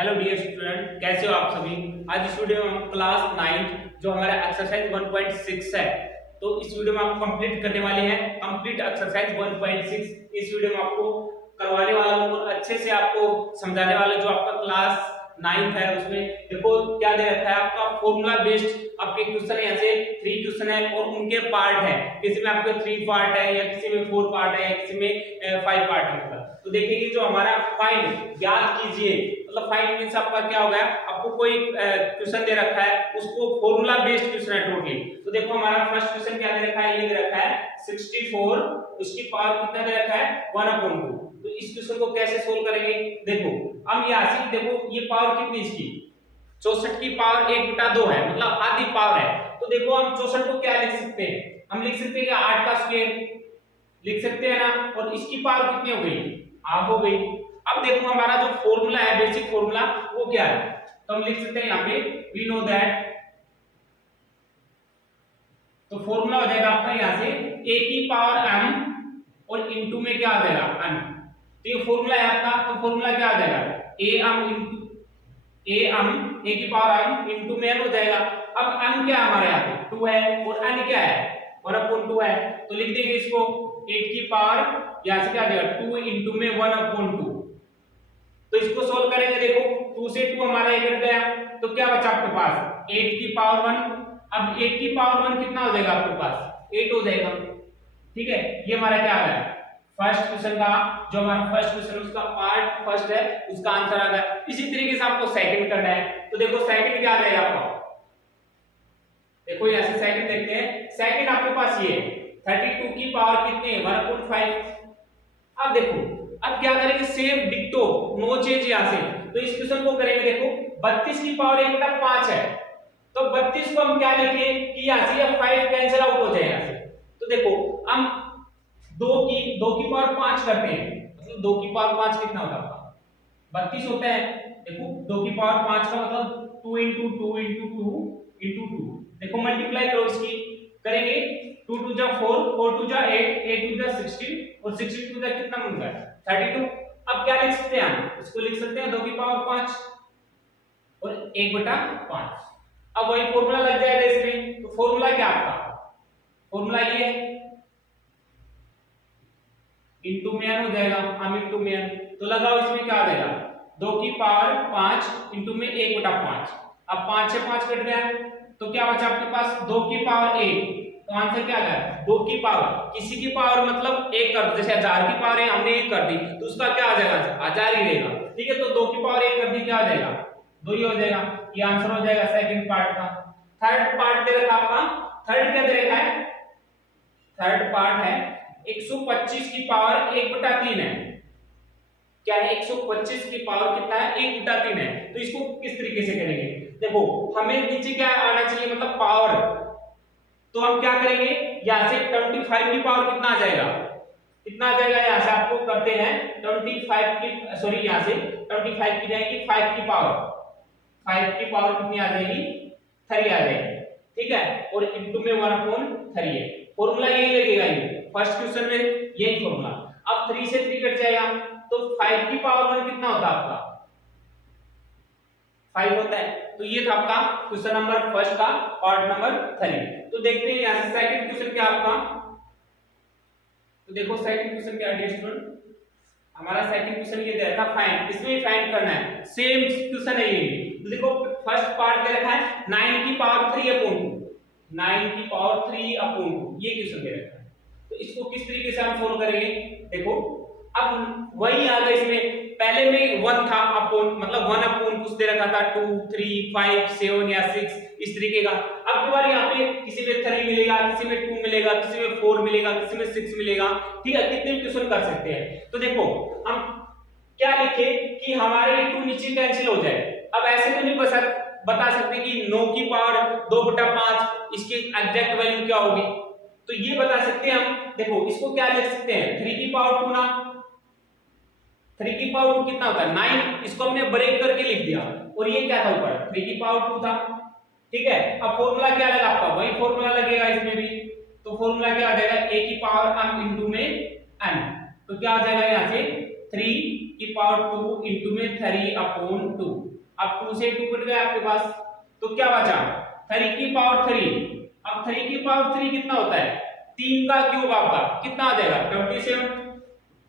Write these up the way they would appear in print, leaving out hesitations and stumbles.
Hello dear student, कैसे हो आप सभी। आज इस वीडियो में हम क्लास 9 जो हमारा एक्सरसाइज 1.6 है, तो इस वीडियो में हम कंप्लीट करने वाले हैं। कंप्लीट एक्सरसाइज 1.6 इस वीडियो में आपको करवाने वाला हूं और अच्छे से आपको समझाने वाला। जो आपका क्लास 9 है उसमें देखो क्या दे रखा है, आपका फॉर्मूला बेस्ड आपके क्वेश्चन है। ऐसे 3 क्वेश्चन है और उनके पार्ट है। किसी में आपके 3 पार्ट है या किसी में 4 पार्ट है या किसी में 5 पार्ट है। तो देखिए जो हमारा फाइंड ज्ञात कीजिए, मतलब फाइंड मींस आपका क्या हो गया, आपको कोई क्वेश्चन दे रखा है, उसको फॉर्मूला बेस्ड क्वेश्चन है टोटली। तो देखो हमारा फर्स्ट क्वेश्चन क्या दे रखा है, ये दे रखा है 64, उसकी पावर कितना दे रखा है 1/2। तो इस क्वेश्चन को कैसे सोल्व करेंगे, देखो हम यहाँ से देखो ये पावर कितनी इसकी 64 की पावर 1/2 है, मतलब आधी पावर है। तो देखो हम 64 को क्या लिख सकते हैं, हम लिख सकते हैं कि 8 का स्क्वायर लिख सकते हैं ना, और इसकी पावर कितनी हो गई, हाफ हो गई। अब देखो हमारा जो फॉर्मूला है, बेसिक फॉर्मूला वो क्या है, तो हम लिख सकते हैं यहाँ पे वी नो दैट। तो फॉर्मूला हो जाएगा आपका यहाँ से a की पावर m और इनटू में क्या आ जाएगा n। तो ये फॉर्मूला है आपका, तो फॉर्मूला क्या आ जाएगा a की पावर m इनटू में n हो जाएगा। अब m क्या है हमारे यहाँ पे 2 है और n क्या है 1/2 है। तो लिख देंगे इसको 8 की पावर यहां से क्या आ जाएगा 2 इनटू में 1/2। तो इसको सोल्व करेंगे, देखो 2 से 2 हमारा 1 कट गया, तो क्या बचा आपके पास 8 की पावर 1। अब 8 की पावर 1 कितना हो जाएगा आपके पास 8 हो जाएगा। ठीक है, ये हमारा क्या आ गया फर्स्ट क्वेश्चन का, जो हमारा फर्स्ट क्वेश्चन उसका पार्ट फर्स्ट है उसका आंसर आ गया। इसी तरीके से आपको सेकंड करना है, तो देखो सेकंड क्या आ जाएगा आपका, देखो यहां से सेकंड देखते हैं। सेकंड आपके पास ये 32 की पावर कितनी है 1/5। अब देखो अब क्या करेंगे, सेम डिक्टो नो चेंज यहां से। तो इस क्वेश्चन को करेंगे, देखो 32 की पावर 1/5 है, तो 32 को हम क्या लिखेंगे कि यहां से 5 कैंसिल आउट हो जाए यहां से। तो देखो हम 2 की पावर 5 करते हैं, मतलब 2 की पावर 5 कितना होता है 32 होता है। देखो 2 की पावर 5 का मतलब 2 into 2 into 2 into 2। देखो मल्टीप्लाई करो इसकी, करेंगे 2 2 जा 4, 4 2 जा 8, 8 2 जा 16 और 16 2 जा कितना मिलता है 32। अब क्या लिख सकते हैं हम, इसको लिख सकते हैं 2 की पावर 5 और 1/5। अब वही फॉर्मूला लग जाएगा इसमें। तो फॉर्मूला क्या आपका, फॉर्मूला ये है इनटू में n हो जाएगा, हम इनटू में n। तो लगाओ इसमें क्या आ जाएगा 2 की पावर 5 इनटू में 1/5। अब 5 से 5 कट गया, तो क्या बचा आपके पास 2 की पावर 1। तो आंसर क्या आ गया 2 की पावर, किसी की पावर मतलब 1 कर, जैसे 1000 की पावर है हमने 1 कर दी तो उसका क्या आ जाएगा 1000 ही रहेगा। ठीक है, तो 2 की पावर 1 कर दी क्या आ जाएगा 2 ही हो जाएगा। ये आंसर हो जाएगा सेकंड पार्ट का। थर्ड पार्ट दे रखा आपका, थर्ड क्या दे रखा है, थर्ड पार्ट है 125 की पावर 1/3 है। क्या है 125 की पावर कितना है 1/3 है। तो इसको किस तरीके से करेंगे, देखो हमें नीचे क्या आना चाहिए मतलब पावर। तो हम क्या करेंगे, यहां से 25 की पावर कितना आ जाएगा, कितना आ जाएगा, यहां से आपको करते हैं 25 की, सॉरी यहां से 25 की जाएगी 5 की पावर, 5 की पावर कितनी आ जाएगी 3 आ जाएगी। ठीक है, और इनटू में 1/3 है। फॉर्मूला यही लगेगा, ये फर्स्ट क्वेश्चन में यही फॉर्मूला। अब 3 से 3 कट जाएगा, तो 5 की पावर 1 कितना होता है आपका 5 होता है। तो ये था आपका क्वेश्चन नंबर फर्स्ट का पार्ट नंबर 3। तो देखते हैं यहां से सेकंड क्वेश्चन क्या आपका। तो देखो सेकंड क्वेश्चन क्या है स्टूडेंट, हमारा सेकंड क्वेश्चन ये दे रखा है फाइंड, इसमें भी फाइंड करना है, सेम क्वेश्चन है ये। तो देखो फर्स्ट पार्ट दे रखा है 9 की पावर 3/2, 9 की पावर 3/2 ये क्वेश्चन दे रखा है। तो इसको किस तरीके से हम सोल्व करेंगे, देखो अब वही आ गया इसमें, पहले में 1 था अपॉन, मतलब 1/, कुछ दे रखा था 2 3 5 7 या 6 इस तरीके का। अब की बार यहाँ पे किसी में 3 मिलेगा, किसी में 2 मिलेगा, किसी में 4 मिलेगा, किसी में 6 मिलेगा। ठीक है, कितने भी क्वेश्चन कर सकते हैं। तो देखो हम क्या लिखे कि हमारे ये 2 नीचे कैंसिल हो जाए। अब ऐसे तो नहीं बता सकते कि 9 की पावर 2/5 इसकी एग्जैक्ट वैल्यू क्या होगी, तो ये बता सकते हैं हम। देखो इसको क्या लिख सकते हैं 3 की पावर 2 ना, 3 की पावर 2 कितना होता है 9, इसको हमने ब्रेक करके लिख दिया, और ये क्या था ऊपर 3 की पावर 2 था। ठीक है, अब फॉर्मूला क्या लगा आपका, वही फॉर्मूला लगेगा इसमें भी। तो फॉर्मूला क्या आ जाएगा a की पावर m इनटू में n। तो क्या आ जाएगा यहां से 3 की पावर 2 इंटू में 3/2। अब 2 से 2 कट गया आपके पास, तो क्या बचा 3 की पावर 3। अब 3 की पावर 3 कितना होता है, 3 का क्यूब आपका कितना आ जाएगा 27।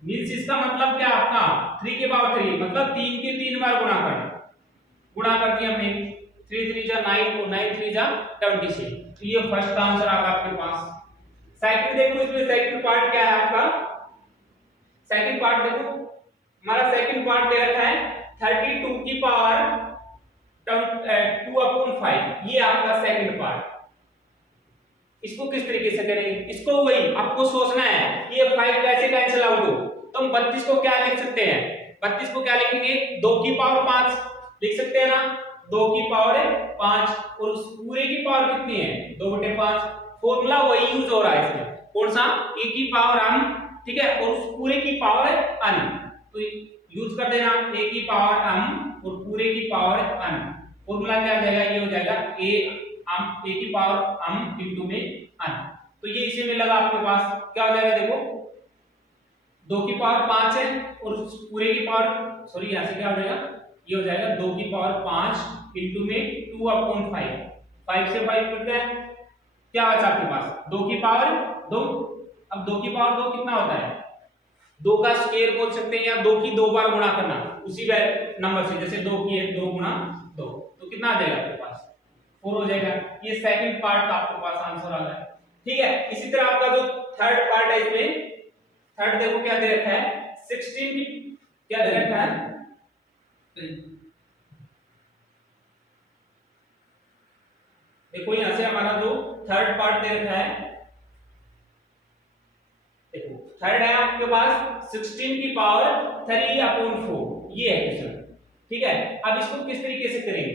मींस इसका मतलब क्या आपका 3 की पावर 3 मतलब 3 के 3 बार गुणा कर दिया हमने। 3 3 जा 9 और 9 3 जा 27। तो ये फर्स्ट आंसर आ गया आपके पास। सेकंड देखो, इसमें सेकंड पार्ट क्या है आपका, सेकंड पार्ट देखो, हमारा सेकंड पार्ट दे रखा है 32 की पावर 2/5। ये आपका सेकंड पार्ट। इसको किस तरीके से करेंगे, इसको वही आपको सोचना है कि ये 5 कैसे कैंसिल आउट हो। तो हम 32 को क्या लिख सकते हैं, 32 को क्या लिखेंगे 2 की पावर 5 लिख सकते हैं ना, 2 की पावर 5 और उस पूरे की पावर कितनी है 2/5। फॉर्मूला वही यूज हो रहा है इसमें, कौन सा a की पावर n, ठीक है, और उस पूरे की पावर n। तो यूज कर देना a की पावर m और पूरे की पावर n। फॉर्मूला क्या आ जाएगा, ये हो जाएगा a की पावर m इंटू में n। तो ये इसी में लगा आपके पास, क्या हो जाएगा देखो 2 की पावर 5 है और उस पूरे की पावर, सॉरी यहां से क्या हो जाएगा, ये हो जाएगा 2 की पावर 5 इंटू में 2/5। 5 से 5 कट गया, क्या बचा आपके पास 2 की पावर 2। अब 2 की पावर 2 कितना होता है, 2 का स्क्वायर बोल सकते हैं या 2 की 2 बार गुणा करना उसी नंबर से, जैसे 2 की 2 गुणा 2, तो कितना आ जाएगा आपके पास 4 हो जाएगा। ये सेकंड पार्ट का आपके पास आंसर आ गया, ठीक है। इसी तरह आपका जो थर्ड पार्ट है, इसमें थर्ड देखो क्या दे रखा है 16 की, क्या दे रखा है देखो, यहां से हमारा जो थर्ड पार्ट दे रखा है, देखो थर्ड है आपके पास 16 की पावर 3/4, ये है क्वेश्चन, ठीक है। अब इसको किस तरीके से करेंगे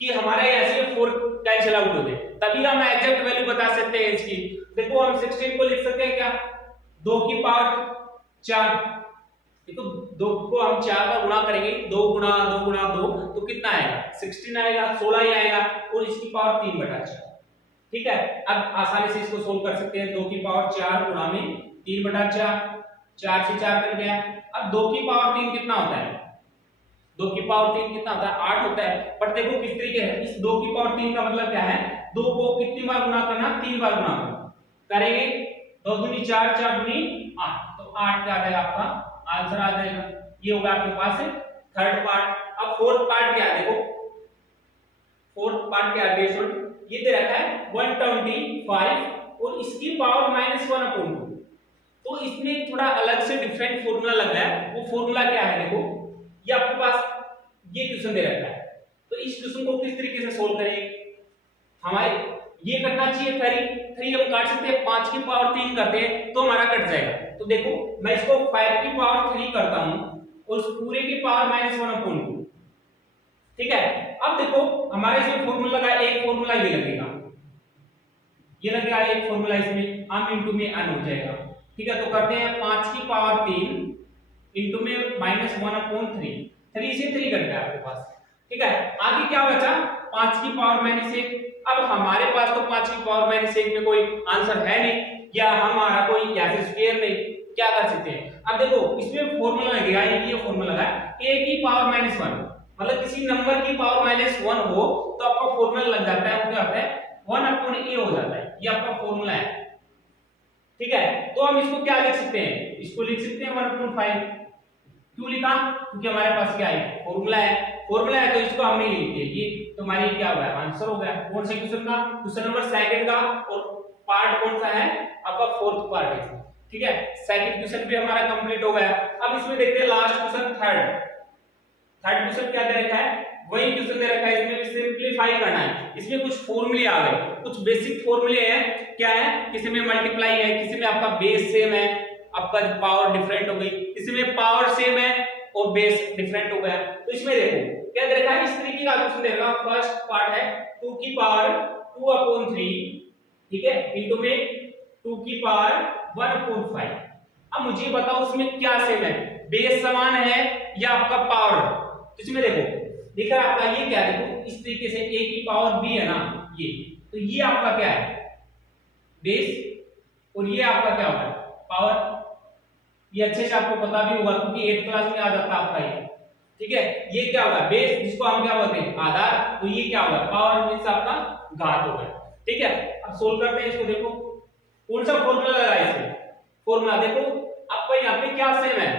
कि हमारा यहां से 4 कैंसिल आउट हो जाए, तभी हम एग्जैक्ट वैल्यू बता सकते हैं इसकी। देखो हम 16 को लिख सकते हैं क्या 2 की पावर 4, देखो 2 को हम 4 का गुणा करेंगे, 2 गुणा 2 गुणा 2 तो कितना आएगा 16 आएगा, 16 ही आएगा, और इसकी पावर 3/4, ठीक है। अब आसानी से इसको सोल्व कर सकते हैं, 2 की पावर 4 गुणा में 3/4, 4 से 4 कट गया। अब 2 की पावर 3 कितना होता है, 2 की पावर 3 कितना होता है 8 होता है। बट देखो किस तरीके है, इस 2 की पावर 3 का मतलब क्या है, 2 को कितनी बार गुणा करना, 3 बार गुणा करना, करेंगे 2 दूनी 4, 4 दूनी 8, तो 8 क्या आ जाएगा आपका आंसर आ जाएगा। ये होगा आपके पास थर्ड पार्ट। अब फोर्थ पार्ट क्या है, देखो फोर्थ पार्ट क्या है, ये दे रखा है 125 और इसकी पावर -1/2। तो इसमें थोड़ा अलग से डिफरेंट फॉर्मूला लग रहा है, वो फॉर्मूला क्या है देखो, ये आपके पास ये क्वेश्चन दे रखा है। तो इस क्वेश्चन को किस तरीके से सोल्व करेंगे, हमारे ये करना चाहिए 3 हम काट सकते हैं, 5 की पावर 3 करते हैं तो हमारा कट जाएगा। तो देखो मैं इसको 5 की पावर 3 करता हूं और उस पूरे की पावर -1/2, ठीक है। अब देखो हमारे इसमें फॉर्मूला लगा, एक फॉर्मूला ये लगेगा, ये लगेगा एक फॉर्मूला, इसमें m इंटू में n हो जाएगा, ठीक है। तो करते हैं 5 की पावर 3 इंटू में -1/3, 3 से 3 कट गया आपके पास, ठीक है। आगे क्या बचा 5 की पावर -1। अब हमारे पास तो 5 की पावर -1 में कोई आंसर है नहीं, या हमारा कोई यहाँ से स्क्वायर नहीं, क्या कर सकते हैं। अब देखो इसमें फॉर्मूला लगेगा, ये फॉर्मूला लगा a की पावर -1, मतलब किसी नंबर की पावर -1 हो तो आपका फॉर्मूला लग जाता है, वो क्या होता है 1/a हो जाता है, ये आपका फॉर्मूला है, ठीक है। तो हम इसको क्या लिख सकते हैं, इसको लिख सकते हैं 1/5। क्यों लिखा, क्योंकि हमारे पास क्या है फॉर्मूला है, फॉर्मूला है तो इसको हमने लिख दिया, ये तुम्हारी क्या होगा आंसर हो गया। कौन से क्वेश्चन का, क्वेश्चन नंबर सेकंड का, और पार्ट कौन सा है आपका फोर्थ पार्ट है, ठीक है। सेकंड क्वेश्चन भी हमारा कंप्लीट हो गया। अब इसमें देखते हैं लास्ट क्वेश्चन थर्ड क्वेश्चन क्या दे रखा है, वही क्वेश्चन दे रखा है, इसमें भी सिंपलीफाई करना है। इसमें कुछ फॉर्मूले आ गए, कुछ बेसिक फॉर्मूले हैं, क्या है, किसी में मल्टीप्लाई है, किसी में आपका बेस सेम है, आपका पावर डिफरेंट हो गई, किसी में पावर सेम है और बेस डिफरेंट हो गया। तो इसमें देखो क्या दे रखा है, इस तरीके का क्वेश्चन दे रखा है। फर्स्ट पार्ट है 2 की पावर 2/3, ठीक है, इनटू में 2 की पावर 1/5। अब मुझे बताओ उसमें क्या सेम है, बेस समान है या आपका पावर। तो इसमें देखो दिख रहा है आपका ये क्या, देखो इस तरीके से a की पावर b है ना, ये तो ये आपका क्या है बेस, और ये आपका क्या होगा पावर, ये अच्छे से आपको पता भी होगा क्योंकि 8th क्लास में आ जाता है आपका ये। ठीक है, ये क्या होगा बेस, जिसको हम क्या बोलते हैं आधार, तो ये क्या होगा पावर मींस आपका घात होगा। ठीक है, अब सोल्व करते हैं इसको। देखो कौन सा फॉर्मूला लगा है इसमें, फॉर्मूला देखो आपका यहाँ पे क्या सेम है,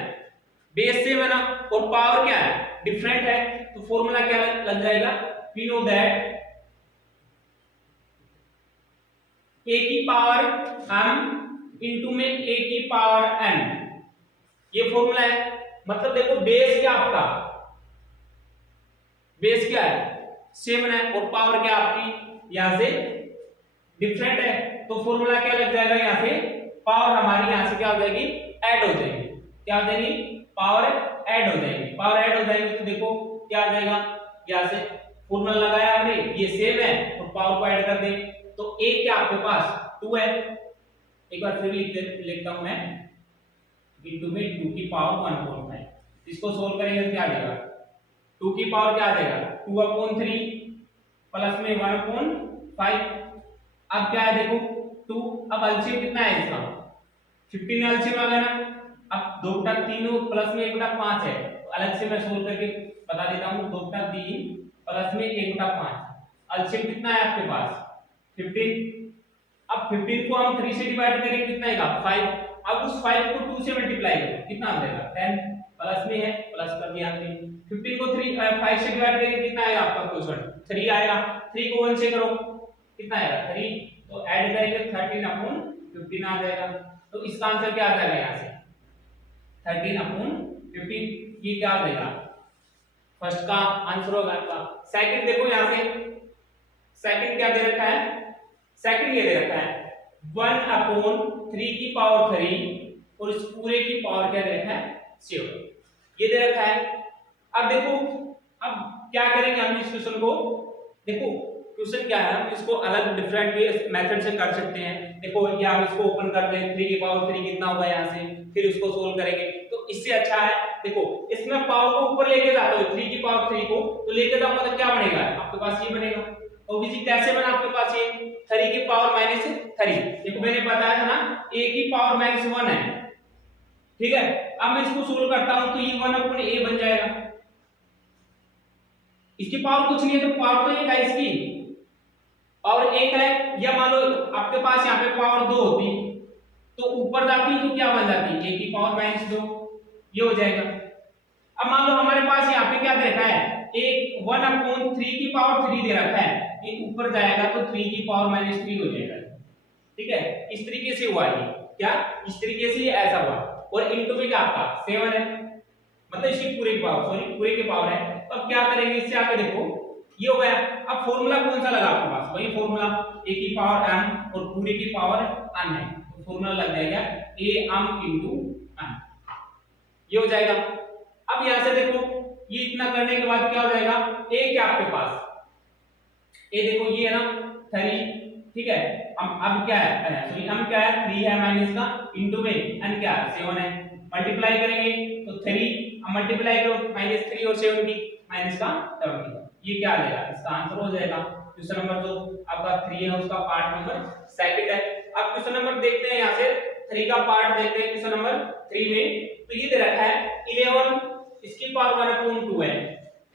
बेस सेम है ना, और पावर क्या है डिफरेंट है, तो फॉर्मूला क्या लग जाएगा, वी नो दैट a की पावर m इंटू में a की पावर n, ये फॉर्मूला है। मतलब देखो बेस क्या आपका, बेस क्या है सेम है, और पावर क्या आपकी यहां से डिफरेंट है, तो फॉर्मूला क्या लग जाएगा यहाँ से, पावर हमारी यहां से क्या हो जाएगी ऐड हो जाएगी, क्या हो जाएगी पावर ऐड हो जाएगी, पावर ऐड हो जाएगी, तो देखो क्या आ जाएगा, यहाँ से फॉर्मूला लगाया हमने ये सेम है और पावर को ऐड कर दे, तो a क्या आपके पास 2 है, एक बार फिर लिखता हूं मैं, इंटू में 2 की पावर 1.5, इसको सोल्व करेंगे तो क्या आ जाएगा 2 की पावर क्या आ जाएगा 2/3 प्लस में 1/5, अब क्या है देखो 2, अब एलसीएम कितना है इसका 15 एलसीएम आ गया ना, अब 2 बटा 3 प्लस में 1 बटा 5 है, तो अलग से मैं सोल्व करके बता देता हूं, 2 बटा 3 प्लस में 1 बटा 5, एलसीएम कितना है आपके पास 15, अब 15 को हम 3 से डिवाइड करेंगे कितना आएगा 5, अब उस 5 को 2 से मल्टीप्लाई करो कितना आ जाएगा 10, प्लस में है प्लस कर दिया हमने, 15 को 5 से डिवाइड करेंगे कितना आएगा आपका क्वेश्चन 3 आएगा, 3 को 1 से करो कितना आएगा 3, तो ऐड करेंगे 13/15 आ जाएगा, तो इसका आंसर क्या आ जाएगा यहाँ से 13/15, ये क्या आ जाएगा फर्स्ट का आंसर होगा आपका। सेकंड देखो यहाँ से, सेकंड क्या दे रखा है, सेकंड ये दे रखा है 1/3 की पावर 3 और इस पूरे की पावर क्या दे रखा है 7, ये दे रखा है। अब देखो अब क्या करेंगे हम इस क्वेश्चन को, देखो क्वेश्चन क्या है हम इसको अलग डिफरेंट मेथड से कर सकते हैं, देखो ये हम इसको ओपन कर दें 3 की पावर 3 कितना होगा यहाँ से, फिर इसको सोल्व करेंगे, तो इससे अच्छा है देखो इसमें पावर को ऊपर लेके जाता हूँ 3 की पावर 3 को, तो लेके जाऊंगा तो क्या बनेगा आपके पास ये बनेगा, ओबीसी कैसे बना आपके पास ये 3 की पावर -3, देखो मैंने बताया था ना a की पावर -1 है, ठीक है, अब मैं इसको सोल्व करता हूं तो ये 1/a बन जाएगा, इसकी पावर कुछ नहीं है तो पावर तो 1 है, इसकी पावर 1 है, या मान लो आपके पास यहाँ पे पावर 2 होती तो ऊपर जाती तो क्या बन जाती a की पावर -2, ये हो जाएगा। अब मान लो हमारे पास यहाँ पे क्या दे रखा है एक 1/3 की पावर 3 दे रखा है, ये ऊपर जाएगा तो 3 की पावर -3 हो जाएगा, ठीक है, इस तरीके से हुआ ये, क्या इस तरीके से ये ऐसा हुआ, और इनटू में क्या आपका 7 है, मतलब इसकी पूरे की पावर सॉरी पूरे की पावर है, तो अब क्या करेंगे इससे आगे देखो ये हो गया, अब फॉर्मूला कौन सा लगा आपके पास, वही फॉर्मूला a की पावर m और पूरे की पावर n है, तो फॉर्मूला लग जाएगा am into n, ये हो जाएगा। अब यहां से देखो ये इतना करने के बाद क्या हो जाएगा a क्या आपके पास a देखो ये है ना 3, ठीक है, अब क्या है सॉरी m क्या है 3 है माइनस का इनटू में n क्या है 7 है, मल्टीप्लाई करेंगे तो 3, अब मल्टीप्लाई करो -3 और 7 की माइनस का 70, ये क्या आ जाएगा इसका आंसर हो जाएगा। क्वेश्चन नंबर जो आपका 3 है उसका पार्ट नंबर सेकंड है। अब क्वेश्चन नंबर देखते हैं, यहां से 3 का पार्ट देखते हैं क्वेश्चन नंबर 3 में, तो ये दे रखा है 11 इसकी पावर 1/2 है,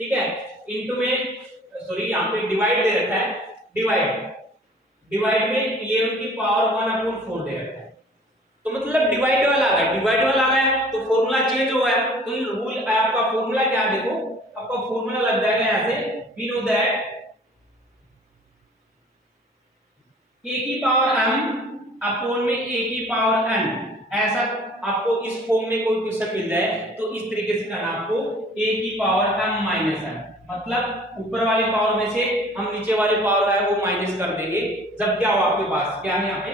ठीक है, इनटू में सॉरी यहां पे डिवाइड दे रखा है, डिवाइड में 11 की पावर 1/4 दे रखा है, तो मतलब डिवाइड वाला आ गया, डिवाइड वाला आ गया तो फॉर्मूला चेंज हुआ है, तो ये रूल आपका फॉर्मूला क्या है देखो आपका फॉर्मूला लग जाएगा यहां से वी नो दैट a की पावर m अपॉन में a की पावर n, ऐसा आपको इस फॉर्म में कोई क्वेश्चन मिल जाए तो इस तरीके से करना आपको a की पावर m माइनस n, मतलब ऊपर वाली पावर में से हम नीचे वाली पावर है वो माइनस कर देंगे, जब क्या हो आपके पास क्या है यहाँ पे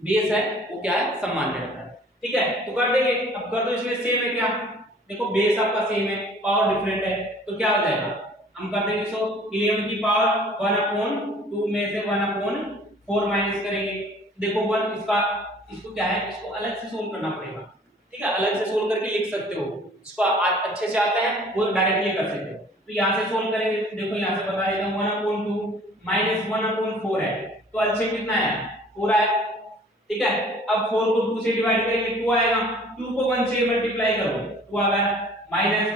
बेस है वो क्या है सामान्य रहता है, ठीक है, तो कर देंगे। अब कर दो, इसमें सेम है क्या, देखो बेस आपका सेम है पावर डिफरेंट है, तो क्या हो जाएगा हम कर देंगे 11 की पावर 1/2 में से 1/4 माइनस करेंगे, देखो 1 इसको क्या है इसको अलग से सोल्व करना पड़ेगा, ठीक है, अलग से सोल्व करके लिख सकते हो, इसको अच्छे से आता है वो डायरेक्टली कर सकते हो, तो यहां से सोल्व करेंगे, देखो यहां से बता देता हूं 1/2 -1/4 है, तो एलसीएम कितना है 4 है, ठीक है, अब 4 को 2 से डिवाइड करेंगे 2 आएगा, 2 को 1 से मल्टीप्लाई करो 2 आ गया, माइनस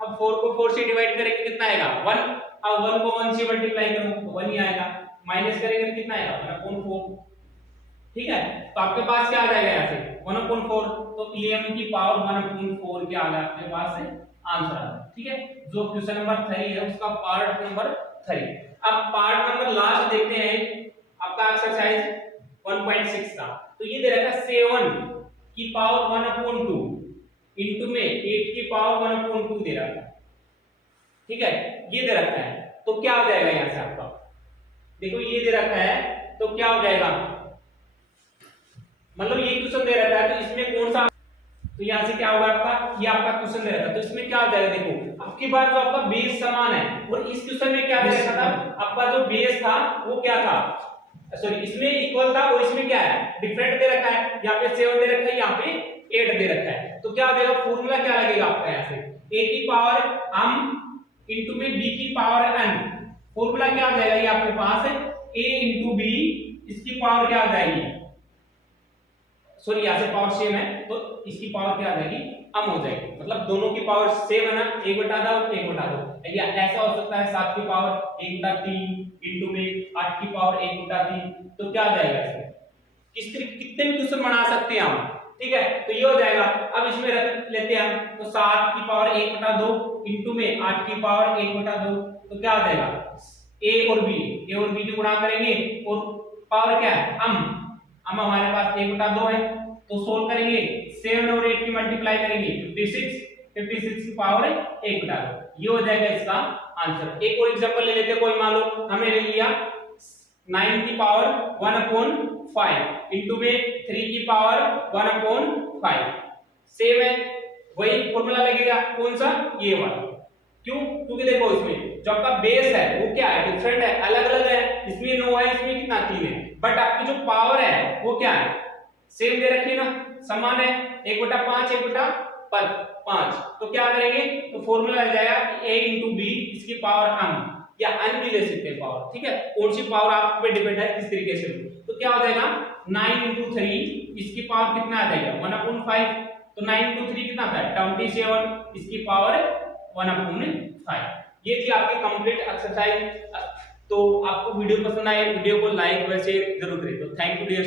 अब 4 को 4 से डिवाइड करेंगे कितना आएगा 1, अब 1 को 1 से मल्टीप्लाई करो तो 1 ही आएगा, माइनस करेंगे तो कितना आएगा 1/4। ठीक है, तो आपके पास क्या आ जाएगा यहाँ से 1/4, तो em की पावर 1/4 क्या आ गया आपके पास से आंसर आ गया। ठीक है, जो क्वेश्चन नंबर 3 है उसका पार्ट नंबर 3। अब पार्ट नंबर लास्ट देखते हैं आपका एक्सरसाइज 1.6 का। तो ये दे रखा है 7 की पावर 1/2 इनटू में 8 की पावर 1/2 दे रखा है। ठीक है, ये दे रखा है, तो क्या हो जाएगा यहां से आपका, देखो ये दे रखा है तो क्या हो जाएगा, मतलब ये क्वेश्चन दे रखा है तो इसमें कौन सा, तो यहां से क्या होगा आपका, ये आपका क्वेश्चन दे रखा है तो इसमें क्या हो जाएगा, देखो आपकी बार जो आपका बेस समान है और इस क्वेश्चन में क्या दे रखा था, आपका जो बेस था वो क्या था, सॉरी इसमें इक्वल था और इसमें क्या है डिफरेंट दे रखा है, यहाँ पे 7 दे रखा है, यहाँ पे 8 दे रखा है, तो क्या हो जाएगा फॉर्मूला क्या लगेगा आपका यहाँ से a की पावर m इनटू में b की पावर n, फॉर्मूला क्या आ जाएगा ये आपके पास है a इनटू b, इसकी पावर क्या आ जाएगी, सॉरी यहाँ से पावर सेम है तो इसकी पावर क्या आ जाएगी कम हो जाएगी, मतलब दोनों की पावर सेम है ना, 1/2 1/2, या ऐसा हो सकता है 7 की पावर 1/3 इनटू में 8 की पावर 1/3, तो क्या आ जाएगा इसमें किस तरीके कितने भी क्वेश्चन बना सकते हैं हम। ठीक है, तो ये हो जाएगा, अब इसमें रख लेते हैं हम, तो 7 की पावर 1/2 इनटू में 8 की पावर 1/2, तो क्या आ जाएगा a और b को गुणा करेंगे और पावर क्या है हम हमारे पास 1/2 है, तो सोल्व करेंगे 7 और 8 की मल्टीप्लाई करेंगे 56 की पावर 1/2, ये हो जाएगा इसका आंसर। एक और एग्जांपल ले लेते हैं, कोई मान लो हमने ले लिया 9 की पावर 1/5 इनटू में 3 की पावर 1/5, सेम है वही फॉर्मूला लगेगा, कौन सा ये वाला, क्यों, क्योंकि देखो इसमें जो आपका बेस है वो क्या है डिफरेंट है, अलग अलग है, इसमें 9 है इसमें कितना 3 है, बट आपकी जो पावर है वो क्या है सेम दे रखी है ना, समान है 1/5 1/5, तो क्या करेंगे तो फॉर्मूला लग जाएगा a इनटू b, इसकी पावर m या n भी ले सकते हैं पावर। ठीक है, कौन सी पावर आप पे डिपेंड है किस तरीके से, तो क्या हो जाएगा 9 इनटू 3, इसकी पावर कितना आ जाएगा 1/5, तो 9 इनटू 3 कितना आता है 27, इसकी पावर 1/5। ये थी आपकी कंप्लीट एक्सरसाइज। तो आपको वीडियो पसंद आए वीडियो को लाइक व शेयर जरूर करें। तो थैंक यू डियर।